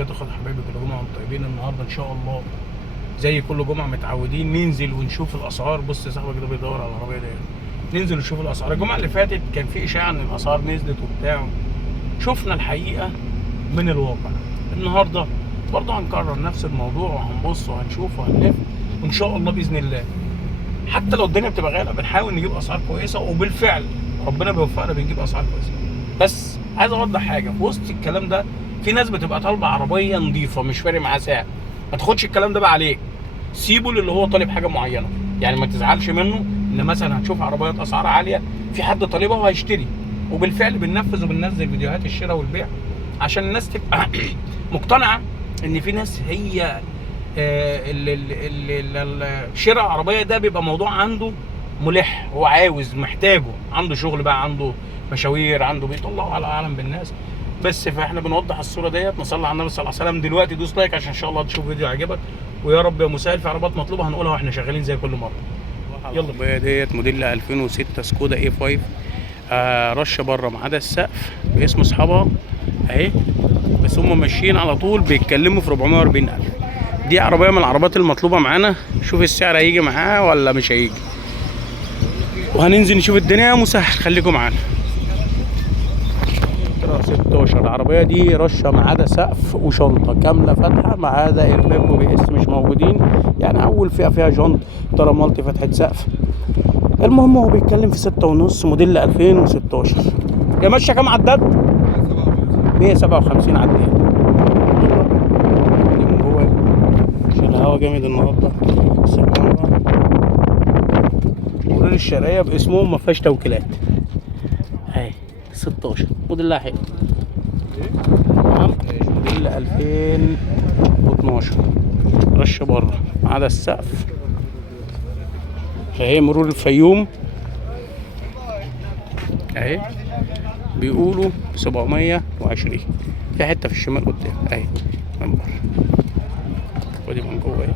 ومنتجات اخوات حبايبي كل جمعه وانتم طيبين. النهارده ان شاء الله زي كل جمعه متعودين ننزل ونشوف الاسعار. بص يا صاحبك كده بيدور على العربيه دي، ننزل نشوف الاسعار. الجمعه اللي فاتت كان في اشاعه ان الاسعار نزلت وبتاع، شفنا الحقيقه من الواقع. النهارده برضه هنكرر نفس الموضوع وهنبص وهنشوف وهنلف، وان شاء الله باذن الله حتى لو الدنيا بتبقى غاليه بنحاول نجيب اسعار كويسه، وبالفعل ربنا بيوفقنا بنجيب اسعار كويسه. بس عايز اوضح حاجه في وسط الكلام ده، في ناس بتبقى طالبه عربيه نظيفه مش فارق معاها سعر. ما تاخدش الكلام ده بقى عليك، سيبه للي هو طالب حاجه معينه. يعني ما تزعلش منه ان مثلا هتشوف عربيات اسعار عاليه في حد طالبها وهيشتري، وبالفعل بننفذ وبننزل فيديوهات الشراء والبيع عشان الناس تبقى مقتنعه ان في ناس هي شراء عربيه ده بيبقى موضوع عنده ملح، هو عاوز محتاجه، عنده شغل بقى، عنده مشاوير، عنده بيت، الله على اعلم بالناس. بس فاحنا بنوضح الصوره ديت. نصلي على النبي صلى الله عليه وسلم. دلوقتي دوس لايك عشان ان شاء الله تشوف فيديو يعجبك، ويا رب يا مسهل. في عربيات مطلوبه هنقولها واحنا شغالين زي كل مره. يلا. العربيه ديت موديل 2006 سكودا اي 5، رشه بره ما عدا السقف باسم اصحابها اهي، بس هم ماشيين على طول بيتكلموا في 440,000. دي عربيه من العربيات المطلوبه معانا. شوف السعر هيجي معاها ولا مش هيجي، وهننزل نشوف الدنيا يا مسهل. خليكم معانا. 16 العربيه دي رشه ما عدا سقف وشنطه كامله فاتحه ما عدا ايرباك وبي اس مش موجودين. يعني اول فئه فيها جنط ترى مالتي فتحه سقف. المهم هو بيتكلم في 6.5 موديل 2016. يا ماشيه كام عداد؟ 157 عداد. دي من جوه عشان الهوا جامد النهارده. مرور الشرقيه باسمهم ما فيهاش توكيلات اهي. 16 موديل حلو تمام. موديل 2012 رشه بره ما عدا السقف اهي. مرور الفيوم اهي، بيقولوا 720. في حته في الشمال قدام اهي من بره، ودي من جوه اهي.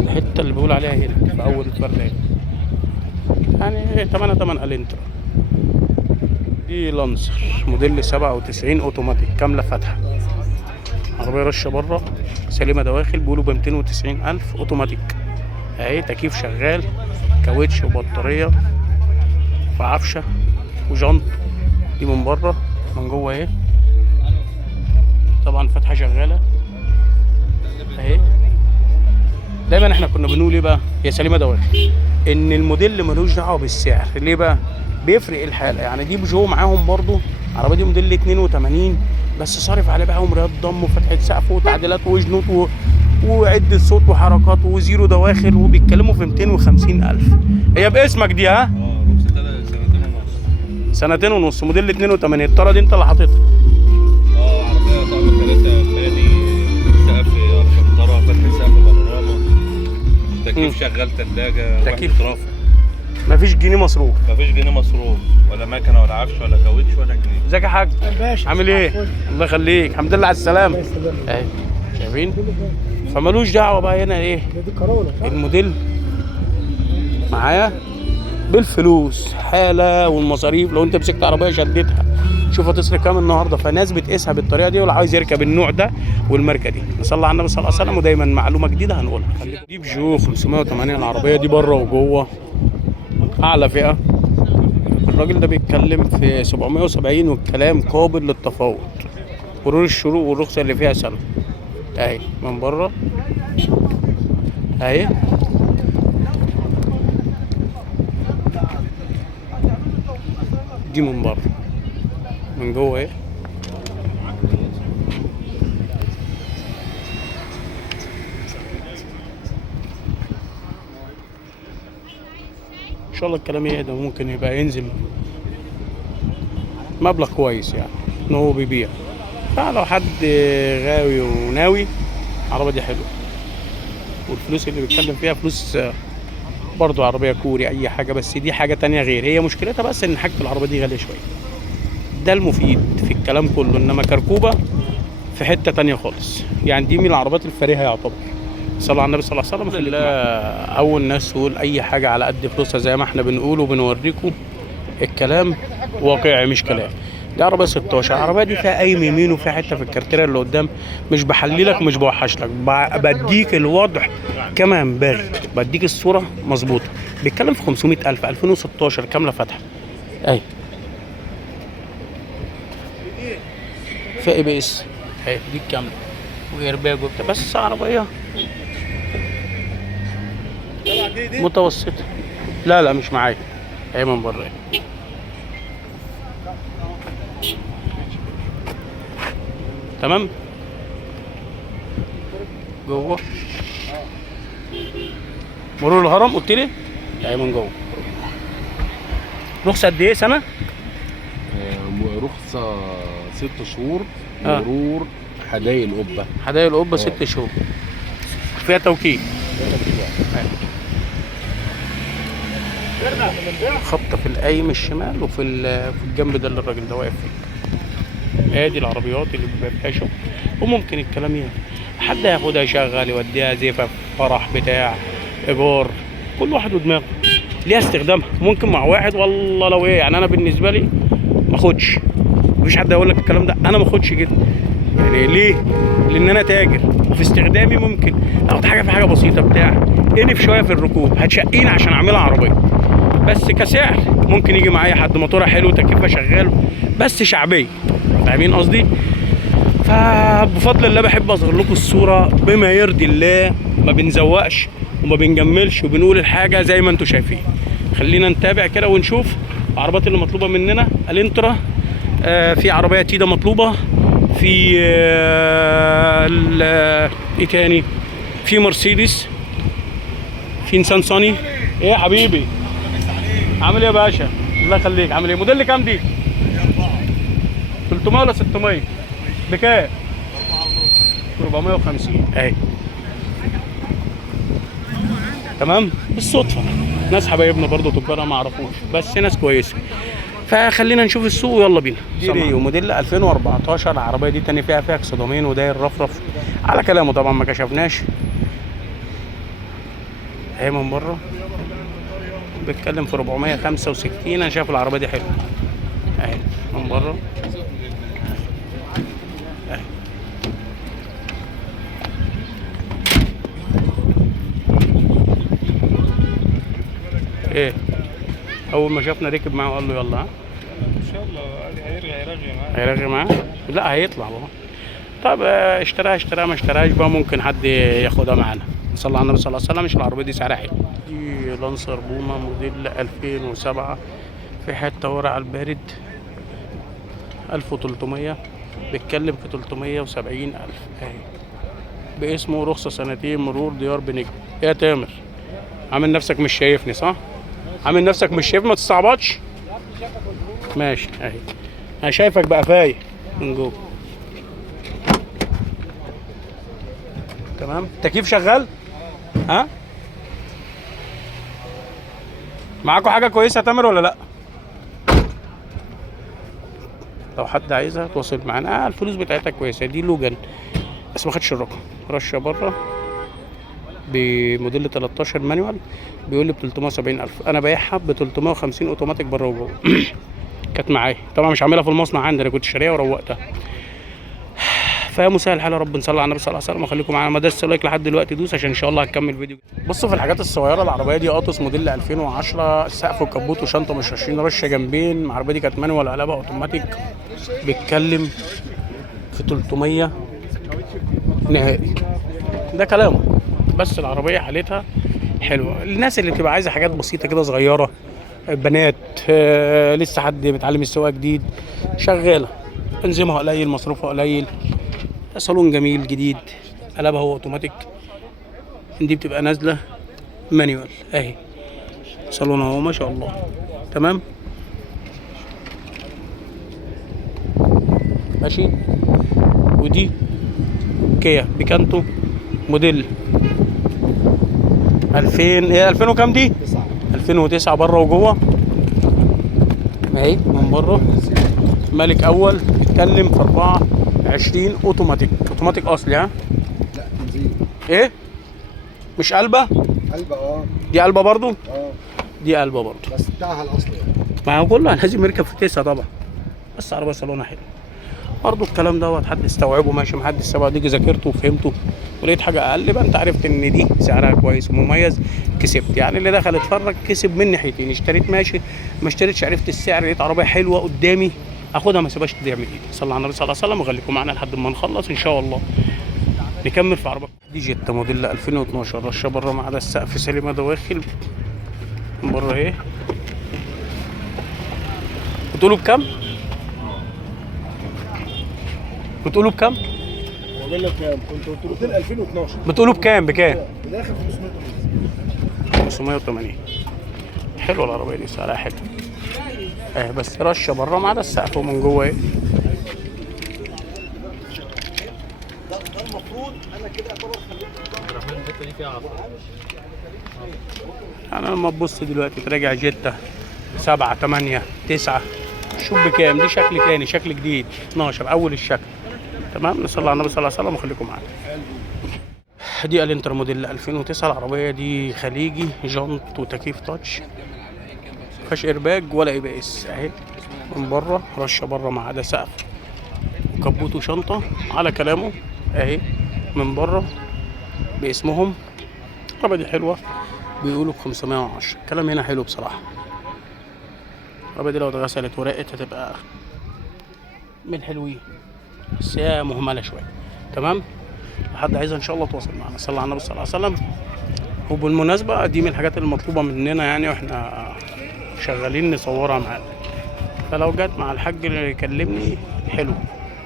الحته اللي بيقول عليها هنا في اول الفرد يعني 8 الانترا. دي لانسر موديل 97 اوتوماتيك كامله فاتحه. عربيه رشه بره سليمه دواخل، بيقولوا ب 290,000 اوتوماتيك اهي. تكييف شغال، كاوتش وبطاريه وعفشه وجنط. دي من بره. من جوه اهي طبعا فاتحه شغاله اهي. دايما احنا كنا بنقول ايه بقى يا سليمه دواخل، ان الموديل ملوش دعوه بالسعر. ليه بقى؟ بيفرق الحاله. يعني دي بيجو معاهم برضو، العربيه دي موديل 82 بس صارف عليه بقى عمريات ضم وفتحه سقف وتعديلات وجنوط وعده صوت وحركات وزيرو دواخل، وبيتكلموا في 250,000. هي باسمك دي ها؟ سنتين ونص موديل 82. الطاره دي انت اللي حاططها؟ عربيه طقم 3 فاني، سقف الشنطره، فتح سقف بانوراما، تكييف شغال، ثلاجه، تكييف رافع. مفيش جنيه مصروف. مفيش جنيه مصروف، ولا مكنه ولا عفش ولا كاوتش ولا جنيه. ازيك يا حاج؟ عامل ايه؟ الله يخليك. الحمد لله على السلامه. اهي شايفين؟ فمالوش دعوه بقى هنا ايه الموديل معايا بالفلوس حاله والمصاريف. لو انت مسكت عربيه شدتها شوف هتصرف كام النهارده. فناس بتقيسها بالطريقه دي، واللي عايز يركب النوع ده والماركه دي. نصلي على النبي صلى الله عليه وسلم. ودايما معلومه جديده هنقولها. دي بيجو 580. العربيه دي بره وجوه اعلى فئه. الراجل ده بيتكلم في 770 والكلام قابل للتفاوض. مرور الشروق والرخصه اللي فيها سنه اهي من بره اهي. دي من بره. من جوه اهي. ان شاء الله الكلام يهدى، ممكن يبقى ينزل مبلغ كويس يعني ان هو بيبيع. فلو حد غاوي وناوي العربيه دي حلوه، والفلوس اللي بيتكلم فيها فلوس برضو عربيه كوري اي حاجه. بس دي حاجه تانية غير، هي مشكلتها بس ان حاجه العربيه دي غاليه شويه. ده المفيد في الكلام كله، انما كركوبه في حته تانية خالص. يعني دي من العربيات الفارهه يعتبر. صلى على النبي صلى الله عليه وسلم. اول ناس تقول اي حاجه على قد فلوسها زي ما احنا بنقول وبنوريكم. الكلام واقعي مش كلام. دي عربيه 16. العربيه دي فيها قايم يمين وفيها حته في الكارتيره اللي قدام. مش بحللك مش بوحش لك، بديك الوضع كما ينبغي، بديك الصوره مظبوطه. بيتكلم في 500,000 2016 كامله فاتحه. اهي في اي بي اس اهي دي الكامله وايرباج وبتاع، بس عربيه متوسطه. لا مش معايا، اهي من بره. تمام. جوه مرور الهرم قلت لي اهي من جوه. رخصه قد ايه سنه؟ رخصة 6 شهور. مرور حدايق القبة. حدايق القبة 6 شهور. فيها توكيل. خبطة في القايم الشمال وفي الجنب ده اللي الراجل ده واقف فيه. ادي العربيات اللي بيبقى فيها شغل، وممكن الكلام يعني حد ياخدها يشغل يوديها زفاف فرح بتاع ايجار، كل واحد ودماغه ليها استخدامها. ممكن مع واحد والله لو ايه يعني، انا بالنسبه لي ما اخدش، مفيش حد هيقول لك الكلام ده، انا ما اخدش كده يعني. ليه؟ لان انا تاجر وفي استخدامي ممكن اخد حاجه في حاجه بسيطه بتاع انف شويه في الركوب، هتشقيني عشان اعملها عربيه، بس كسعر ممكن يجي معايا حد موتورها حلو تكييفها شغال، بس شعبيه. فاهمين قصدي؟ فبفضل الله بحب اظهر لكم الصوره بما يرضي الله، ما بنزوقش وما بنجملش وبنقول الحاجه زي ما انتم شايفين. خلينا نتابع كده ونشوف العربيات اللي مطلوبه مننا. الانترا، في عربيه تيدا مطلوبه، في ايه تاني، في مرسيدس، في نيسان صاني. ايه يا حبيبي عامل ايه يا باشا؟ الله يخليك. عامل ايه؟ موديل كام دي؟ 300 ولا 600 بكام؟ 450 اهي. تمام. بالصدفه ناس حبايبنا برضو تجارة ما اعرفوش، بس ناس كويسه. فخلينا نشوف السوق ويلا بينا. دي ريو موديل 2014. العربيه دي تاني فيها اكسدامين وداير رفرف على كلامه طبعا، ما كشفناش. اهي من بره بيتكلم في 465. انا شايف العربيه دي حلوه اهي من بره اهي. ايه اول ما شافنا ركب معاه وقال له يلا. ها ان شاء الله هيرغي معاه. هيرغي معاه؟ لا هيطلع بقى. طب اشتراها ما اشتراهاش بقى، ممكن حد ياخدها معانا. صلى على النبي صلى الله عليه وسلم. مش العربيه دي سعرها حلو. دي لانسر بوما موديل 2007 في حته ورا على البارد 1300. بيتكلم في 370,000 اهي. باسمه رخصه سنتين مرور ديار بنجم. يا تامر عامل نفسك مش شايفني صح؟ عامل نفسك مش شايفني، ما تستعبطش. ماشي اهي، انا شايفك بقى فايق من جوه. تمام. تكييف شغال؟ ها؟ معاكم حاجه كويسه يا تامر ولا لا؟ لو حد عايزها تواصل معانا. الفلوس بتاعتها كويسه. دي لوجان بس ما خدش الرقم. رشه بره بموديل 13 مانيوال، بيقول لي ب 370,000. انا بايعها ب 350 اوتوماتيك بره وجوه. كانت معايا طبعا، مش عاملها في المصنع عندي، انا كنت شاريها وروقتها. فيا مسهل الحال يا رب. نصلي على النبي صلى الله عليه وسلم وخليكم معانا. ما داس لايك لحد دلوقتي دوس عشان ان شاء الله هنكمل فيديو. بصوا في الحاجات الصغيره، العربيه دي اطوس موديل 2010. سقف وكبوت وشنطه مش 20 رشه جنبين. العربيه دي كانت مانوال قلبها اوتوماتيك. بيتكلم في 300 نهائي، ده كلامه. بس العربيه حالتها حلوه. الناس اللي بتبقى عايزه حاجات بسيطه كده صغيره، بنات، لسه حد بيتعلم السواقه جديد، شغاله. تنظيمها قليل، مصروفها قليل، صالون جميل جديد، قلبها هو اوتوماتيك. دي بتبقى نازله مانيوال اهي. صالونها هو ما شاء الله تمام ماشي. ودي كيا بيكانتو موديل 2000. ايه 2000 وكام دي؟ 2009 بره وجوه اهي. من بره مالك اول. بيتكلم في 24 اوتوماتيك. اوتوماتيك اصلي. ها لا بنزين. ايه مش قلبه؟ قلبه دي قلبه برضو؟ اه دي قلبه برضو بس بتاعها الاصلي. ما هو كله لازم يركب في تسعة طبعا، بس عربيه صالونها حلو برضه. الكلام دوت حد استوعبه ماشي، محدش سبق ديجي ذاكرته وفهمته ولقيت حاجه اقل، يبقى انت عرفت ان دي سعرها كويس ومميز، كسبت. يعني اللي دخل اتفرج كسب من ناحيتين، اشتريت ماشي، ما اشتريتش عرفت السعر، لقيت عربيه حلوه قدامي اخدها، ما سيبهاش تضيع من ايدي. صلى على النبي صلى الله عليه وسلم، وخليكم معانا لحد ما نخلص ان شاء الله. نكمل في عربيه دي جيتا موديل 2012، رشه بره ما عدا السقف سليمه دواخل من بره اهي. بتقولوا بكام؟ بتقولوا بكام؟ بقول لك كام؟ كنت قلت له 2012. بتقولوا بكام؟ بكام؟ داخل 580. حلوه العربيه دي، سعرها حلو اهي، بس رشه بره ما عدا السقف، ومن جوه ايه. يعني لما تبص دلوقتي تراجع جيتا 7 8 9، شوف بكام. دي شكل تاني، شكل جديد 12 اول الشكل. تمام. نصلي على النبي صلى الله عليه وسلم وخليكم معانا. دي الانتر موديل 2009، العربيه دي خليجي، جنط وتكييف تاتش، مفيهاش ايرباج ولا اي بي اس اهي. من بره رشه بره ما عدا سقف وكبوت وشنطه على كلامه اهي. من بره باسمهم. العربيه دي حلوه، بيقولوا ب 510. الكلام هنا حلو بصراحه. العربيه دي لو اتغسلت ورقت هتبقى من الحلوين، بس هي مهمله شويه. تمام. لو حد عايزها ان شاء الله تواصل معنا. صلى على النبي صلى الله عليه وسلم. وبالمناسبه دي من الحاجات المطلوبه مننا يعني، واحنا شغالين نصورها معانا، فلو جت مع الحاج اللي يكلمني حلو.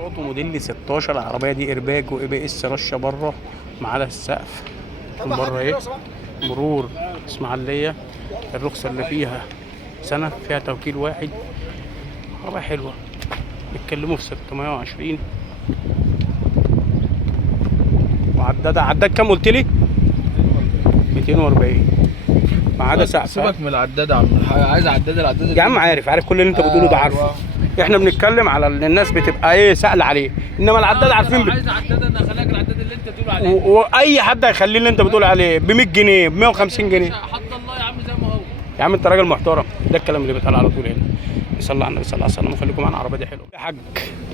اوتو موديل 16، العربيه دي ايرباج واي بي اس، رشه بره ما عدا السقف. من بره ايه، مرور اسماعيليه، الرخصه اللي فيها سنه، فيها توكيل واحد. عربيه حلوه، بيتكلموا في 620. وعداد، عداد كام قلت لي؟ 240 ما عدا سقف. سيبك من العداد يا عم الحاج، عايز عداد. العداد يا عم عارف كل اللي انت بتقوله ده، عارفه. احنا بنتكلم على اللي الناس بتبقى ايه سأل عليه، انما العداد عارفين عايز عداد، انا هخليك العداد اللي انت بتقول عليه. واي حد هيخليه اللي انت بتقول عليه ب 100 جنيه ب 150 جنيه. حط الله يا عم زي ما هو. يا عم انت راجل محترم، ده الكلام اللي بيتقال على طول هنا. صلى على النبي صلى الله عليه وسلم وخليكم معانا. العربيه دي حلوه يا حاج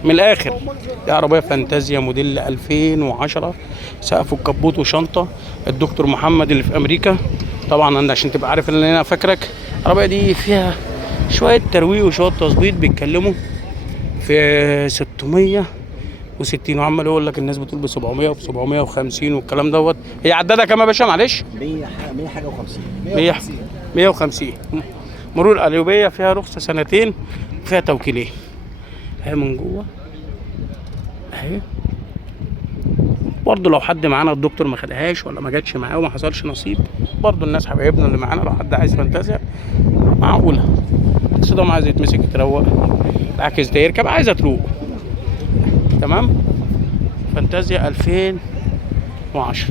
من الاخر. دي عربيه فانتازيا موديل 2010، سقف وكبوت وشنطه. الدكتور محمد اللي في امريكا طبعا، انا عشان تبقى عارف ان انا فاكرك. العربيه دي فيها شويه ترويق وشويه تظبيط، بيتكلموا في 660، وعمال يقول لك الناس بتقول ب 700 وب 750 والكلام دوت. هي عدادها كام يا باشا معلش؟ 100 حاجه و50. 150. مرور القليوبيه، فيها رخصه سنتين، فيها توكيلين اهي من جوه اهي. برضه لو حد معانا الدكتور ما خدهاش ولا ما جاتش معاه وما حصلش نصيب، برضه الناس حبايبنا اللي معانا لو حد عايز فانتازيا معقوله. الصدام عايز يتمسك يتروق، العكس ده يركب، عايزه تروق. تمام. فانتازيا 2010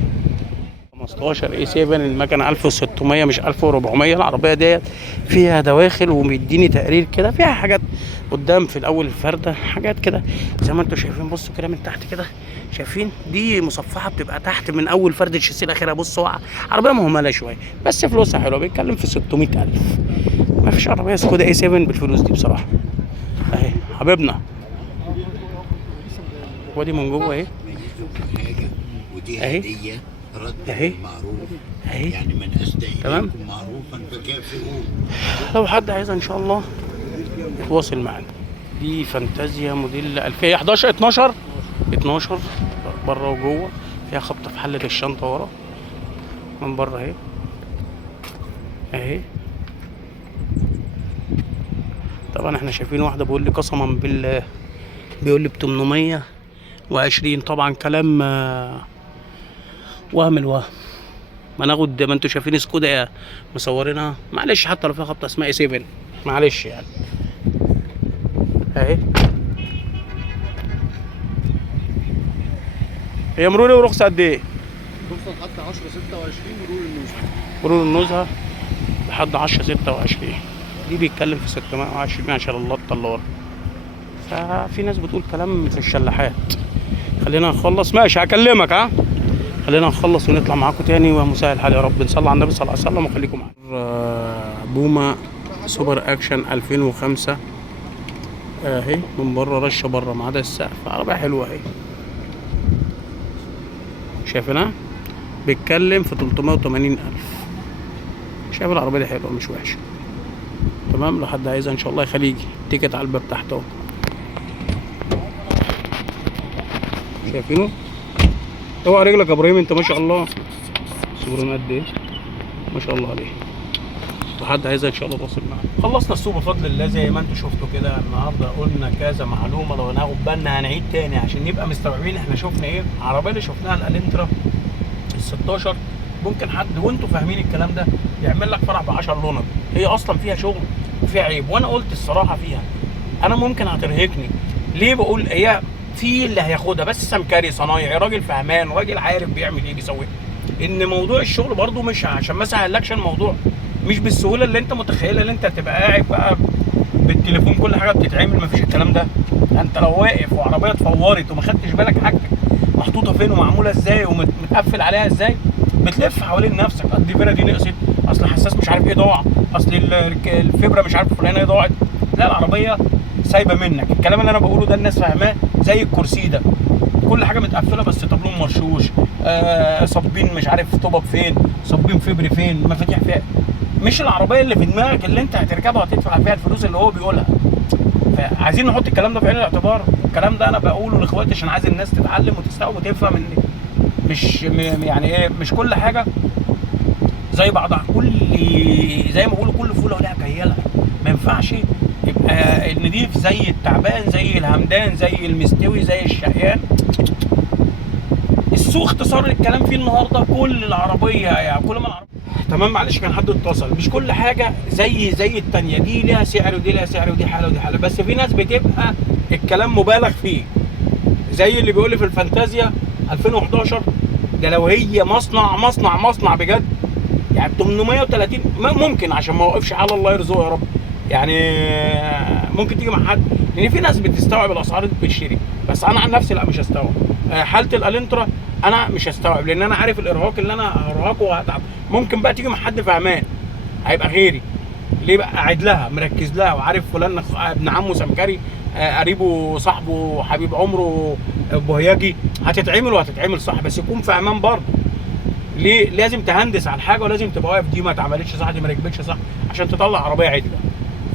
15 اي 7، المكنه 1600 مش 1400. العربيه ديت فيها دواخل ومديني تقرير كده، فيها حاجات قدام في الاول الفرده، حاجات كده زي ما انتم شايفين. بصوا كده من تحت كده، شايفين دي مصفحه بتبقى تحت من اول فرده الشاسيه لاخرها. بصوا عربيه مهمله شويه بس فلوسها حلوه، بيتكلم في 600000. ما فيش عربيه سكودا اي 7 بالفلوس دي بصراحه اهي حبيبنا. ودي من جوه اهي، ودي اهي هديه رد اهي معروف اهي. يعني من اسدى تمام. اليكم معروفا فكافئوه. لو حد عايزها ان شاء الله يتواصل معانا. دي فانتازيا موديل 2011 12 بره وجوه، فيها خبطه في حله الشنطه ورا من بره اهي اهي. طبعا احنا شايفين واحده بيقول لي قسما بالله، بيقول لي ب 820. طبعا كلام وهم الوهم. ما ناخد، ما انتوا شايفين سكودا مصورينها، معلش حتى لو فيها خبطه اسمها اي 7 معلش يعني اهي. هي مرور ورخصه قد ايه؟ رخصه لحد 10 26 مرور النزهه. مرور النزهه لحد 10 26. دي بيتكلم في 620 عشان اللقطه اللي ورا. ففي ناس بتقول كلام في الشلاحات. خلينا نخلص ماشي هكلمك ها. خلينا نخلص ونطلع معاكم تاني، ومساء الحال يا رب. نصلي على النبي صلى الله عليه وسلم وخليكم معانا. بوما سوبر اكشن 2005 اهي، من بره رشه بره ما عدا السقف. عربيه حلوه اهي، شايفينها؟ بيتكلم في 380,000. شايف العربيه دي حلوه مش وحشه. تمام، لو حد عايزها ان شاء الله يخليجي. تيكت على الباب تحت اهو، شايفينه؟ اوعى رجلك يا ابراهيم، انت ما شاء الله. صورنا قد ايه ما شاء الله عليه. لو حد عايزها ان شاء الله تواصل معانا. خلصنا السوق بفضل الله زي ما انتم شفتوا كده. النهارده قلنا كذا معلومه، لو هناخد بالنا هنعيد تاني عشان نبقى مستوعبين احنا شفنا ايه. العربيه اللي شفناها الالنترا ال 16 ممكن حد وانتوا فاهمين الكلام ده يعمل لك فرح ب 10 لونر. هي اصلا فيها شغل وفيها عيب، وانا قلت الصراحه فيها انا ممكن هترهقني. ليه بقول هي في اللي هياخدها بس سمكري صنايعي، راجل فهمان، راجل عارف بيعمل ايه بيسوي. ان موضوع الشغل برضو مش عشان ما سهلكش الموضوع، مش بالسهوله اللي انت متخيلها، اللي انت تبقى قاعد بقى بالتليفون كل حاجه بتتعمل. مفيش الكلام ده. انت لو واقف وعربيه اتفورت وما خدتش بالك حاجتك محطوطه فين ومعموله ازاي ومتقفل عليها ازاي، بتلف حوالين نفسك. الديفيره دي نقصت، اصل الحساس مش عارف ايه ضاع، اصل الفبره مش عارف فلانه ايه ضاعت. لا، العربيه سايبه منك. الكلام اللي انا بقوله ده الناس فاهماه. زي الكرسي ده كل حاجه متقفله بس طابلون مرشوش، صابين مش عارف طوبه فين، صابين فبر فين، مفاتيح فيها. مش العربيه اللي في دماغك اللي انت هتركبها وهتدفع فيها الفلوس اللي هو بيقولها. فعايزين نحط الكلام ده في عين الاعتبار. الكلام ده انا بقوله لاخواتي عشان عايز الناس تتعلم وتستوعب وتفهم ان مش يعني ايه، مش كل حاجه زي بعضها. زي ما بيقولوا كل فوله ولها كياله. ما ينفعش يبقى النضيف زي التعبان، زي الهمدان، زي المستوي، زي الشقيان. السوق اختصار الكلام فيه النهارده كل العربيه يعني كل ما العربيه تمام. معلش كان حد اتصل. مش كل حاجه زي الثانيه، دي ليها سعر ودي ليها سعر ودي حاله ودي حاله. بس في ناس بتبقى الكلام مبالغ فيه، زي اللي بيقول لي في الفانتازيا 2011 ده لو هي مصنع بجد يعني 830 ممكن، عشان ما اوقفش حال الله يرزقه يا رب. يعني ممكن تيجي مع حد، لان في ناس بتستوعب الاسعار دي بتشتري. بس انا عن نفسي لا، مش هستوعب. حاله الالنترا انا مش هستوعب، لان انا عارف الارهاق اللي انا هرهقه وهتعب. ممكن بقى تيجي مع حد فهمان هيبقى غيري. ليه بقى؟ قاعد لها مركز لها وعارف فلان ابن عمه سمكري، قريبه صاحبه حبيب عمره بوهياجي، هتتعمل صح، بس يكون فهمان برضه. ليه؟ لازم تهندس على الحاجه ولازم تبقى واقف دي ما اتعملتش صح، دي ما ركبتش صح، عشان تطلع عربيه عدله.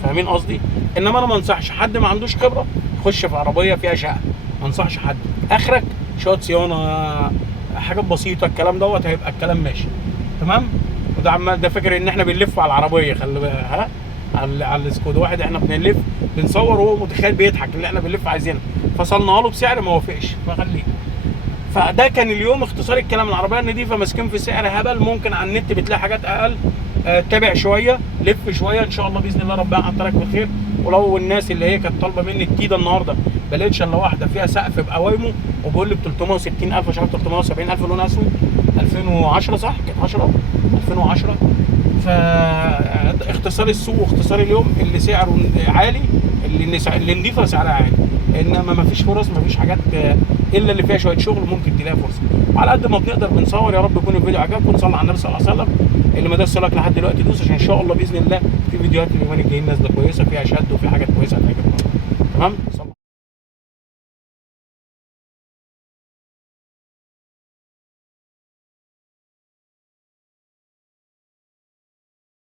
فاهمين قصدي؟ انما انا ما انصحش حد ما عندوش خبره يخش في عربيه فيها شقه. ما انصحش حد. اخرك شويه صيانه، حاجات بسيطه، الكلام دوت هيبقى الكلام ماشي. تمام؟ وده عمال ده فاكر ان احنا بنلف على العربيه. خلي بالك ها، على السكودا واحد احنا بنلف بنصور وهو متخيل بيضحك اللي احنا بنلف عايزينها، فصلنا له بسعر ما وافقش فخليه. فده كان اليوم اختصار الكلام. العربيه النظيفه ماسكين في سعر هبل. ممكن على النت بتلاقي حاجات اقل. تابع شويه، لف شويه، ان شاء الله باذن الله ربنا يحط لك بالخير. ولو الناس اللي هي كانت طالبه مني التيدا النهارده ما لقيتش الا واحده فيها سقف بقوايمه وبقول لي ب 360,000 مش عارف 370,000 لون اسود 2010 صح؟ كانت 10 2010. فاختصار السوق واختصار اليوم اللي سعره عالي، اللي نضيفه سعرها عالي. انما ما فيش فرص، ما فيش حاجات الا اللي فيها شويه شغل ممكن تلاقي فرصه. وعلى قد ما بنقدر بنصور. يا رب يكون الفيديو عجبكم. صلى على النبي صلى الله عليه وسلم. اللي ما داس لايك لحد دلوقتي دوس، عشان ان شاء الله باذن الله في فيديوهات اليومين الجايين نازله كويسه فيها شد وفي حاجات كويسه هتعجبكم. تمام؟